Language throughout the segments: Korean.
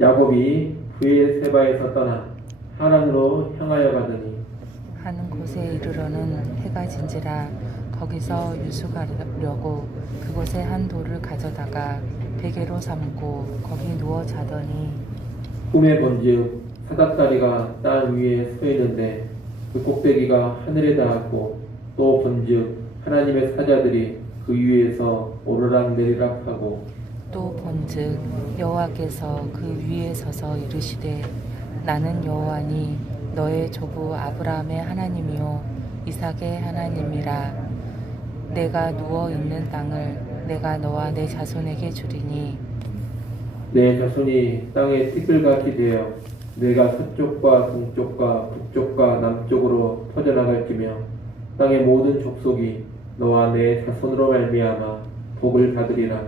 야곱이 브엘세바에서 떠나 하란으로 향하여 가더니 하는 곳에 이르러는 해가 진지라 거기서 유숙하려고 그곳에 한 돌을 가져다가 베개로 삼고 거기 누워 자더니 꿈에 본즉 사닥다리가 땅 위에 서 있는데 그 꼭대기가 하늘에 닿았고 또 본즉 하나님의 사자들이 그 위에서 오르락 내리락 하고 또 본즉 여호와께서 그 위에 서서 이르시되 나는 여호와니 너의 조부 아브라함의 하나님이요 이삭의 하나님이라. 내가 누워 있는 땅을 내가 너와 내 자손에게 주리니 내 자손이 땅의 티끌같이 되어 내가 서쪽과 동쪽과 북쪽과 남쪽으로 퍼져나갈지며 땅의 모든 족속이 너와 내 자손으로 말미암아 복을 받으리라.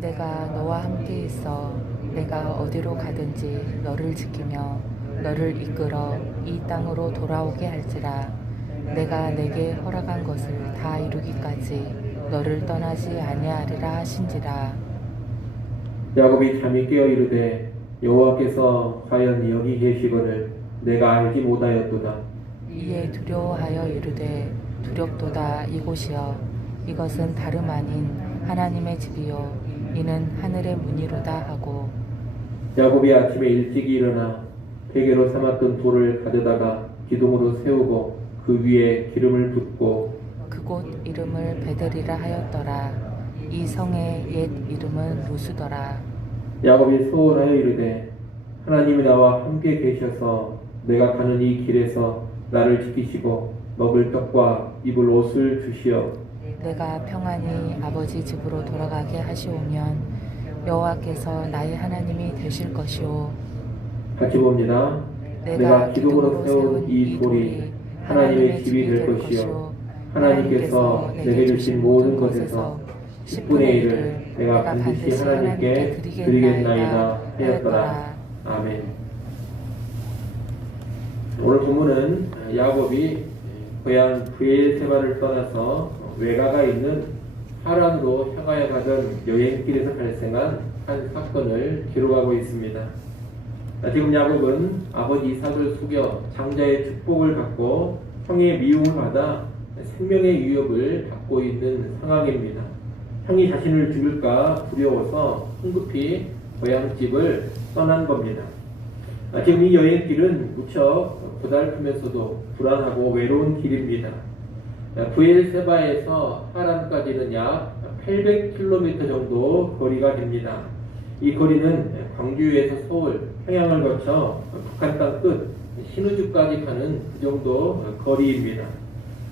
내가 너와 함께 있어 내가 어디로 가든지 너를 지키며 너를 이끌어 이 땅으로 돌아오게 할지라. 내가 내게 허락한 것을 다 이루기까지 너를 떠나지 아니하리라 하신지라. 야곱이 잠이 깨어 이르되 여호와께서 과연 여기 계시거늘 내가 알지 못하였도다. 이에 두려워하여 이르되 두렵도다 이곳이여 이것은 다름 아닌 하나님의 집이요 이는 하늘의 문이로다 하고 야곱이 아침에 일찍 일어나 베개로 삼았던 돌을 가져다가 기둥으로 세우고 그 위에 기름을 붓고 그곳 이름을 베델이라 하였더라. 이 성의 옛 이름은 루스더라. 야곱이 소원하여 이르되 하나님이 나와 함께 계셔서 내가 가는 이 길에서 나를 지키시고 먹을 떡과 입을 옷을 주시어 내가 평안히 아버지 집으로 돌아가게 하시오면 여호와께서 나의 하나님이 되실 것이오. 같이 봅니다. 내가 기둥으로 세운 이 돌이 하나님의 집이 될 것이요 하나님께서 내게 주신 모든 것에서 10분의 1을 내가 반드시 하나님께 드리겠나이다 하였더라. 아멘. 오늘 본문은 야곱이 고향 브엘세바를 떠나서 외가가 있는 하란으로 향하여 가던 여행길에서 발생한 한 사건을 기록하고 있습니다. 지금 야곱은 아버지 이삭을 속여 장자의 축복을 받고 형의 미움을 받아 생명의 위협을 받고 있는 상황입니다. 형이 자신을 죽일까 두려워서 황급히 고향집을 떠난 겁니다. 지금 이 여행길은 무척 고달프면서도 불안하고 외로운 길입니다. 브엘세바에서 하란까지는 약 800km 정도 거리가 됩니다. 이 거리는 광주에서 서울, 평양을 거쳐 북한 땅 끝 신우주까지 가는 그 정도 거리입니다.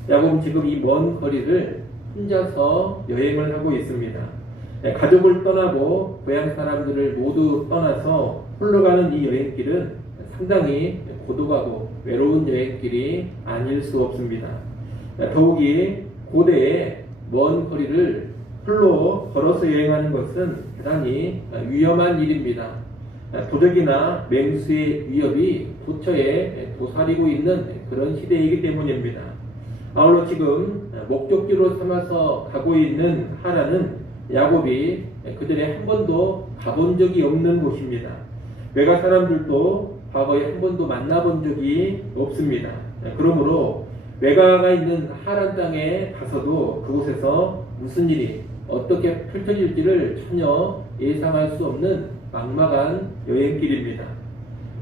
야곱은 지금 이 먼 거리를 혼자서 여행을 하고 있습니다. 가족을 떠나고 고향 사람들을 모두 떠나서 홀로 가는 이 여행길은 상당히 고독하고 외로운 여행길이 아닐 수 없습니다. 더욱이 고대에 먼 거리를 홀로 걸어서 여행하는 것은 대단히 위험한 일입니다. 도적이나 맹수의 위협이 도처에 도사리고 있는 그런 시대이기 때문입니다. 아울러 지금 목적지로 삼아서 가고 있는 하란은 야곱이 그전에 한 번도 가본 적이 없는 곳입니다. 외가 사람들도 과거에 한 번도 만나본 적이 없습니다. 그러므로 외가가 있는 하란 땅에 가서도 그곳에서 무슨 일이 어떻게 펼쳐질지를 전혀 예상할 수 없는 막막한 여행길입니다.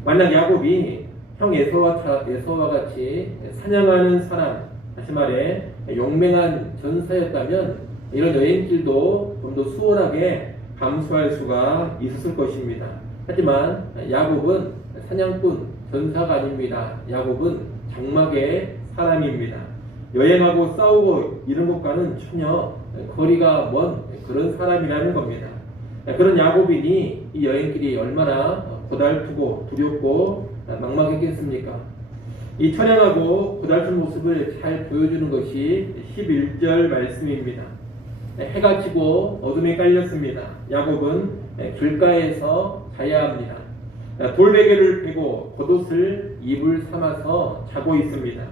만약 야곱이 형 에서와 같이 사냥하는 사람, 다시 말해 용맹한 전사였다면 이런 여행길도 좀 더 수월하게 감수할 수가 있었을 것입니다. 하지만 야곱은 사냥꾼, 전사가 아닙니다. 야곱은 장막의 사람입니다. 여행하고 싸우고 이런 것과는 전혀 거리가 먼 그런 사람이라는 겁니다. 그런 야곱이니 이 여행길이 얼마나 고달프고 두렵고 막막했겠습니까? 이 처량하고 고달픈 모습을 잘 보여주는 것이 11절 말씀입니다. 해가 지고 어둠에 깔렸습니다. 야곱은 길가에서 자야 합니다. 돌베개를 베고 겉옷을 이불 삼아서 자고 있습니다.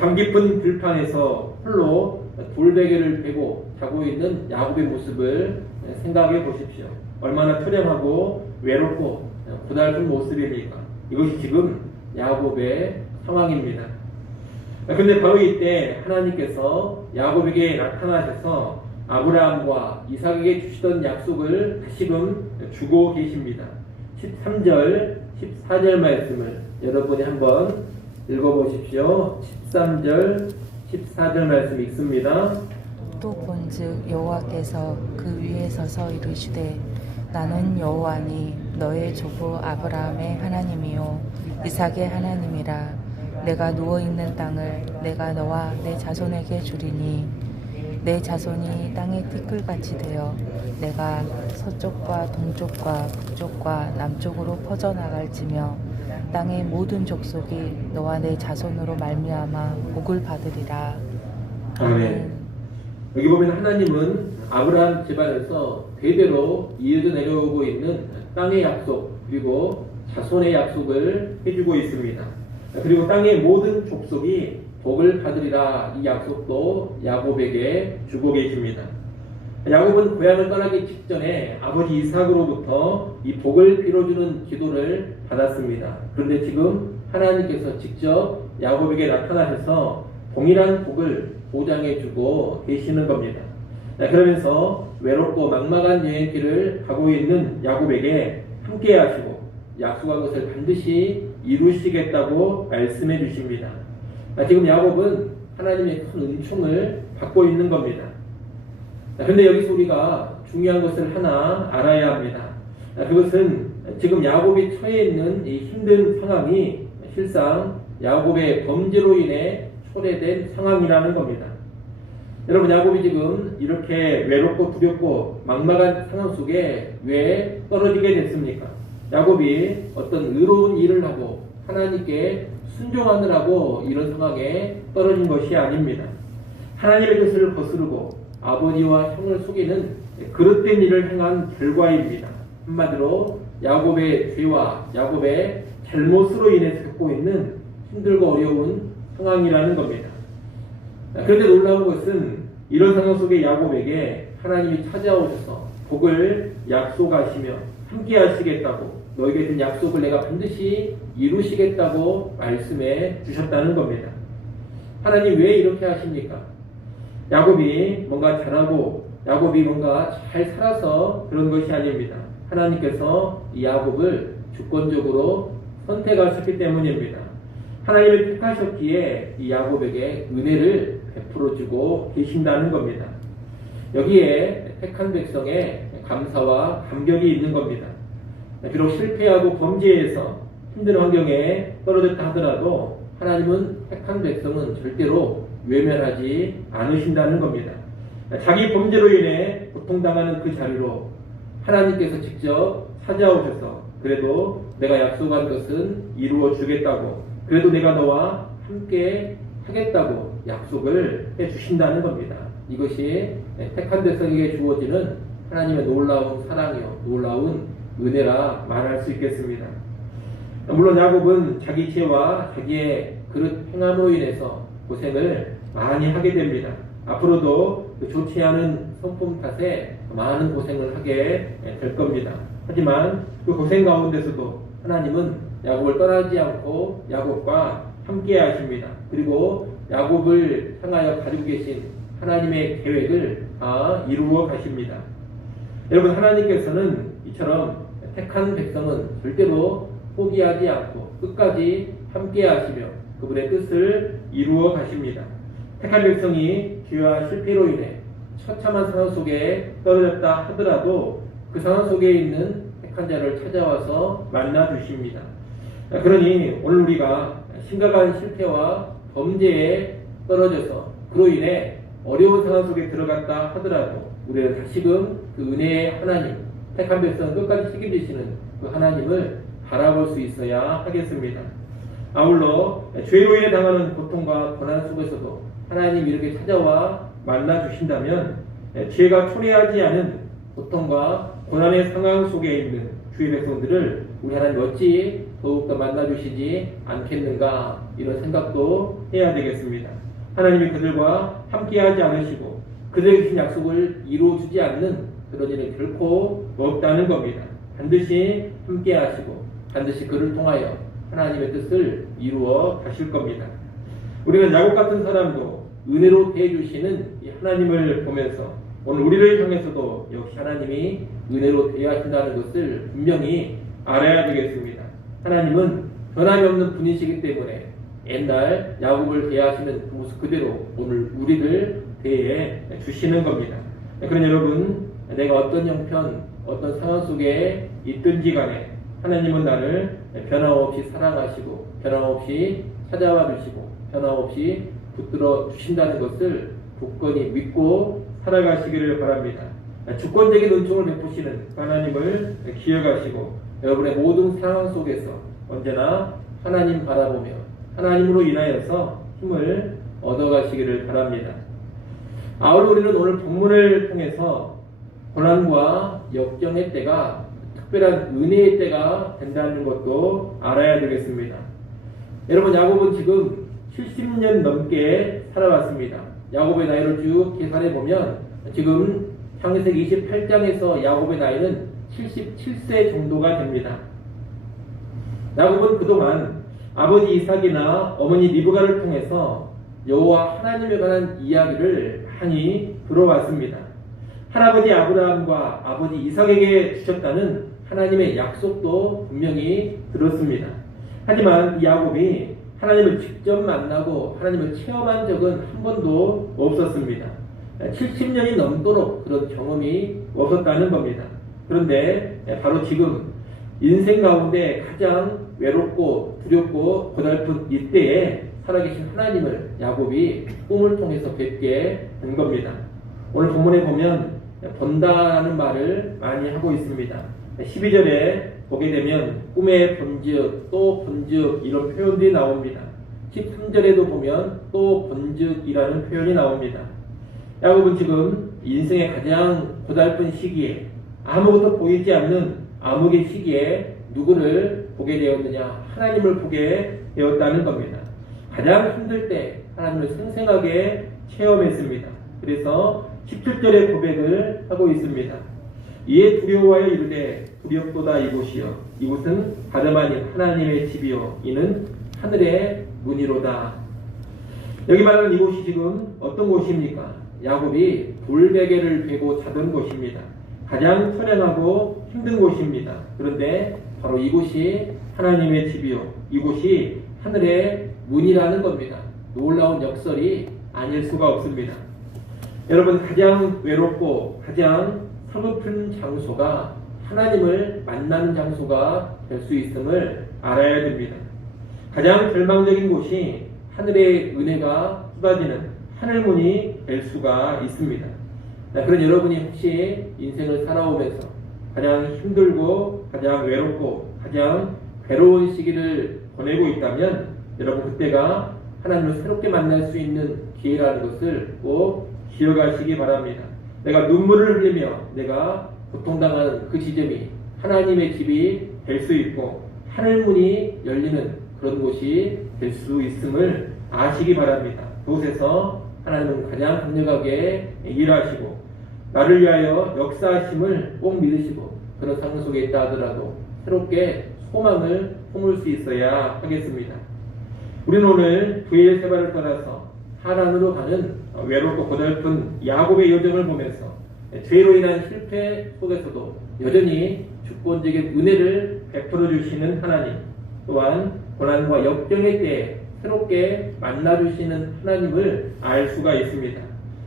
밤 깊은 들판에서 홀로 돌베개를 베고 자고 있는 야곱의 모습을 생각해 보십시오. 얼마나 처량하고 외롭고 고달픈 모습입니까? 이것이 지금 야곱의 상황입니다. 근데 바로 이때 하나님께서 야곱에게 나타나셔서 아브라함과 이삭에게 주시던 약속을 다시금 주고 계십니다. 13절, 14절 말씀을 여러분이 한번 읽어보십시오. 13절, 14절 말씀 읽습니다. 또 본즉 여호와께서 그 위에 서서 이르시되 나는 여호와니 너의 조부 아브라함의 하나님이요 이삭의 하나님이라. 내가 누워있는 땅을 내가 너와 내 자손에게 주리니 내 자손이 땅의 티끌같이 되어 내가 서쪽과 동쪽과 북쪽과 남쪽으로 퍼져나갈지며 땅의 모든 족속이 너와 내 자손으로 말미암아 복을 받으리라. 아멘. 여기 보면 하나님은 아브라함 집안에서 대대로 이어져 내려오고 있는 땅의 약속 그리고 자손의 약속을 해주고 있습니다. 그리고 땅의 모든 족속이 복을 받으리라 이 약속도 야곱에게 주고 계십니다. 야곱은 고향을 떠나기 직전에 아버지 이삭으로부터 이 복을 빌어주는 기도를 받았습니다. 그런데 지금 하나님께서 직접 야곱에게 나타나셔서 동일한 복을 보장해주고 계시는 겁니다. 그러면서 외롭고 막막한 여행길을 가고 있는 야곱에게 함께 하시고 약속한 것을 반드시 이루시겠다고 말씀해 주십니다. 지금 야곱은 하나님의 큰 은총을 받고 있는 겁니다. 그런데 여기서 우리가 중요한 것을 하나 알아야 합니다. 그것은 지금 야곱이 처해 있는 이 힘든 상황이 실상 야곱의 범죄로 인해 초래된 상황이라는 겁니다. 여러분, 야곱이 지금 이렇게 외롭고 두렵고 막막한 상황 속에 왜 떨어지게 됐습니까? 야곱이 어떤 의로운 일을 하고 하나님께 순종하느라고 이런 상황에 떨어진 것이 아닙니다. 하나님의 뜻을 거스르고 아버지와 형을 속이는 그릇된 일을 행한 결과입니다. 한마디로 야곱의 죄와 야곱의 잘못으로 인해서 겪고 있는 힘들고 어려운 상황이라는 겁니다. 그런데 놀라운 것은 이런 상황 속에 야곱에게 하나님이 찾아오셔서 복을 약속하시며 함께 하시겠다고 너에게 준 약속을 내가 반드시 이루시겠다고 말씀해 주셨다는 겁니다. 하나님 왜 이렇게 하십니까? 야곱이 뭔가 잘하고 야곱이 뭔가 잘 살아서 그런 것이 아닙니다. 하나님께서 이 야곱을 주권적으로 선택하셨기 때문입니다. 하나님을 택하셨기에 이 야곱에게 은혜를 베풀어주고 계신다는 겁니다. 여기에 택한 백성의 감사와 감격이 있는 겁니다. 비록 실패하고 범죄해서 힘든 환경에 떨어졌다 하더라도 하나님은 택한 백성은 절대로 외면하지 않으신다는 겁니다. 자기 범죄로 인해 고통당하는 그 자리로 하나님께서 직접 찾아오셔서 그래도 내가 약속한 것은 이루어 주겠다고 그래도 내가 너와 함께 하겠다고 약속을 해주신다는 겁니다. 이것이 택한 백성에게 주어지는 하나님의 놀라운 사랑이요 놀라운 은혜라 말할 수 있겠습니다. 물론 야곱은 자기 죄와 자기의 그릇 행함으로 인해서 고생을 많이 하게 됩니다. 앞으로도 그 좋지 않은 성품 탓에 많은 고생을 하게 될 겁니다. 하지만 그 고생 가운데서도 하나님은 야곱을 떠나지 않고 야곱과 함께 하십니다. 그리고 야곱을 향하여 가지고 계신 하나님의 계획을 다 이루어 가십니다. 여러분, 하나님께서는 이처럼 택한 백성은 절대로 포기하지 않고 끝까지 함께 하시며 그분의 뜻을 이루어 가십니다. 택한 백성이 죄와 실패로 인해 처참한 상황 속에 떨어졌다 하더라도 그 상황 속에 있는 택한 자를 찾아와서 만나 주십니다. 그러니 오늘 우리가 심각한 실패와 범죄에 떨어져서 그로 인해 어려운 상황 속에 들어갔다 하더라도 우리는 다시금 그 은혜의 하나님, 택한 백성을 끝까지 책임지시는 그 하나님을 바라볼 수 있어야 하겠습니다. 아울러 죄로 인해 당하는 고통과 고난 속에서도 하나님이 이렇게 찾아와 만나 주신다면 죄가 초래하지 않은 고통과 고난의 상황 속에 있는 주의 백성들을 우리 하나님 어찌 더욱더 만나 주시지 않겠는가 이런 생각도 해야 되겠습니다. 하나님이 그들과 함께하지 않으시고 그들에게 주신 약속을 이루어주지 않는 그런 일은 결코 없다는 겁니다. 반드시 함께 하시고 반드시 그를 통하여 하나님의 뜻을 이루어 가실 겁니다. 우리는 야곱 같은 사람도 은혜로 대해주시는 이 하나님을 보면서 오늘 우리를 향해서도 역시 하나님이 은혜로 대하신다는 것을 분명히 알아야 되겠습니다. 하나님은 변함이 없는 분이시기 때문에 옛날 야곱을 대하시는 그 모습 그대로 오늘 우리를 대해 주시는 겁니다. 그런 여러분, 내가 어떤 형편, 어떤 상황 속에 있든지 간에 하나님은 나를 변함없이 사랑하시고 변함없이 찾아와 주시고 변함없이 붙들어 주신다는 것을 굳건히 믿고 살아가시기를 바랍니다. 주권적인 은총을 베푸시는 하나님을 기억하시고 여러분의 모든 상황 속에서 언제나 하나님 바라보며 하나님으로 인하여서 힘을 얻어가시기를 바랍니다. 아울러 우리는 오늘 본문을 통해서 고난과 역경의 때가 특별한 은혜의 때가 된다는 것도 알아야 되겠습니다. 여러분, 야곱은 지금 70년 넘게 살아왔습니다. 야곱의 나이를 쭉 계산해 보면 지금 창세기 28장에서 야곱의 나이는 77세 정도가 됩니다. 야곱은 그동안 아버지 이삭이나 어머니 리브가를 통해서 여호와 하나님에 관한 이야기를 많이 들어왔습니다. 할아버지 아브라함과 아버지 이삭에게 주셨다는 하나님의 약속도 분명히 들었습니다. 하지만 이 야곱이 하나님을 직접 만나고 하나님을 체험한 적은 한 번도 없었습니다. 70년이 넘도록 그런 경험이 없었다는 겁니다. 그런데 바로 지금 인생 가운데 가장 외롭고 두렵고 고달픈 이때에 살아계신 하나님을 야곱이 꿈을 통해서 뵙게 된 겁니다. 오늘 본문에 보면 본다라는 말을 많이 하고 있습니다. 12절에 보게 되면 꿈에 본즉 또 본즉 이런 표현들이 나옵니다. 13절에도 보면 또 본즉이라는 표현이 나옵니다. 야곱은 지금 인생의 가장 고달픈 시기에 아무것도 보이지 않는 암흑의 시기에 누구를 보게 되었느냐? 하나님을 보게 되었다는 겁니다. 가장 힘들 때 하나님을 생생하게 체험했습니다. 그래서 17절의 고백을 하고 있습니다. 이에 두려워하여 이르되 두렵도다 이곳이여 이곳은 다름 아닌 하나님의 집이요 이는 하늘의 문이로다. 여기 말하는 이곳이 지금 어떤 곳입니까? 야곱이 돌베개를 베고 자던 곳입니다. 가장 처량하고 힘든 곳입니다. 그런데 바로 이곳이 하나님의 집이요 이곳이 하늘의 문이라는 겁니다. 놀라운 역설이 아닐 수가 없습니다. 여러분, 가장 외롭고 가장 서글픈 장소가 하나님을 만나는 장소가 될 수 있음을 알아야 됩니다. 가장 절망적인 곳이 하늘의 은혜가 쏟아지는 하늘문이 될 수가 있습니다. 그런 여러분이 혹시 인생을 살아오면서 가장 힘들고 가장 외롭고 가장 괴로운 시기를 보내고 있다면 여러분 그때가 하나님을 새롭게 만날 수 있는 기회라는 것을 꼭 기억하시기 바랍니다. 내가 눈물을 흘리며 내가 고통당하는 그 지점이 하나님의 집이 될 수 있고 하늘문이 열리는 그런 곳이 될 수 있음을 아시기 바랍니다. 그곳에서 하나님은 가장 강력하게 일하시고 나를 위하여 역사하심을 꼭 믿으시고 그런 상황 속에 있다 하더라도 새롭게 소망을 품을 수 있어야 하겠습니다. 우리는 오늘 브엘세바를 떠나서 하란으로 가는 외롭고 고달픈 야곱의 여정을 보면서 죄로 인한 실패 속에서도 여전히 주권적인 은혜를 베풀어 주시는 하나님, 또한 고난과 역경의 때에 새롭게 만나주시는 하나님을 알 수가 있습니다.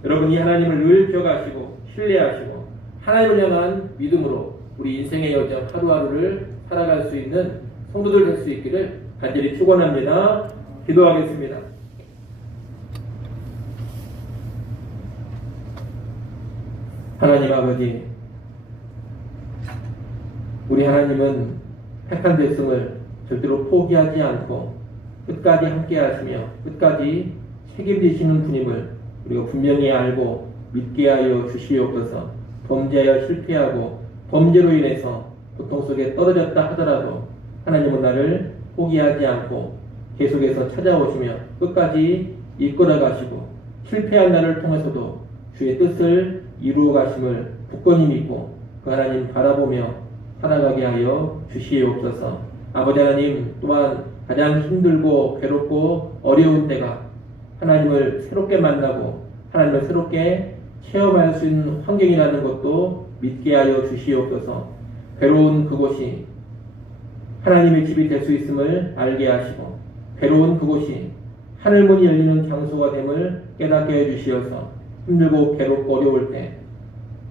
여러분, 이 하나님을 늘 기억하시고 신뢰하시고 하나님을 향한 믿음으로 우리 인생의 여정 하루하루를 살아갈 수 있는 성도들 될 수 있기를 간절히 축원합니다. 기도하겠습니다. 하나님 아버지, 우리 하나님은 택한 백성을 절대로 포기하지 않고 끝까지 함께 하시며 끝까지 책임지시는 분임을 우리가 분명히 알고 믿게 하여 주시옵소서. 범죄하여 실패하고 범죄로 인해서 고통 속에 떨어졌다 하더라도 하나님은 나를 포기하지 않고 계속해서 찾아오시며 끝까지 이끌어 가시고 실패한 나를 통해서도 주의 뜻을 이루어 가심을 굳건히 믿고 그 하나님 바라보며 살아가게 하여 주시옵소서. 아버지 하나님, 또한 가장 힘들고 괴롭고 어려운 때가 하나님을 새롭게 만나고 하나님을 새롭게 체험할 수 있는 환경이라는 것도 믿게 하여 주시옵소서. 괴로운 그곳이 하나님의 집이 될 수 있음을 알게 하시고, 괴로운 그곳이 하늘문이 열리는 장소가 됨을 깨닫게 해주시어서 힘들고 괴롭고 어려울 때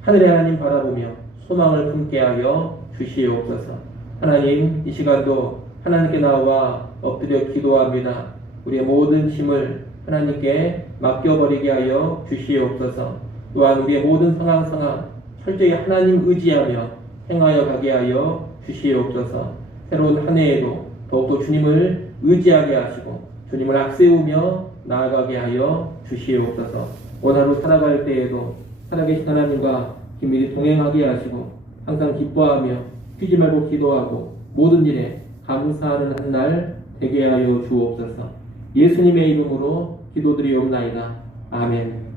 하늘의 하나님 바라보며 소망을 품게 하여 주시옵소서. 하나님, 이 시간도 하나님께 나와 엎드려 기도합니다. 우리의 모든 짐을 하나님께 맡겨버리게 하여 주시옵소서. 또한 우리의 모든 상황 철저히 하나님 의지하며 행하여 가게 하여 주시옵소서. 새로운 한 해에도 더욱더 주님을 의지하게 하시고 주님을 앞세우며 나아가게 하여 주시옵소서. 오늘 하루 살아갈 때에도 살아계신 하나님과 긴밀히 동행하게 하시고 항상 기뻐하며 쉬지 말고 기도하고 모든 일에 감사하는 한 날 되게 하여 주옵소서. 예수님의 이름으로 기도드리옵나이다. 아멘.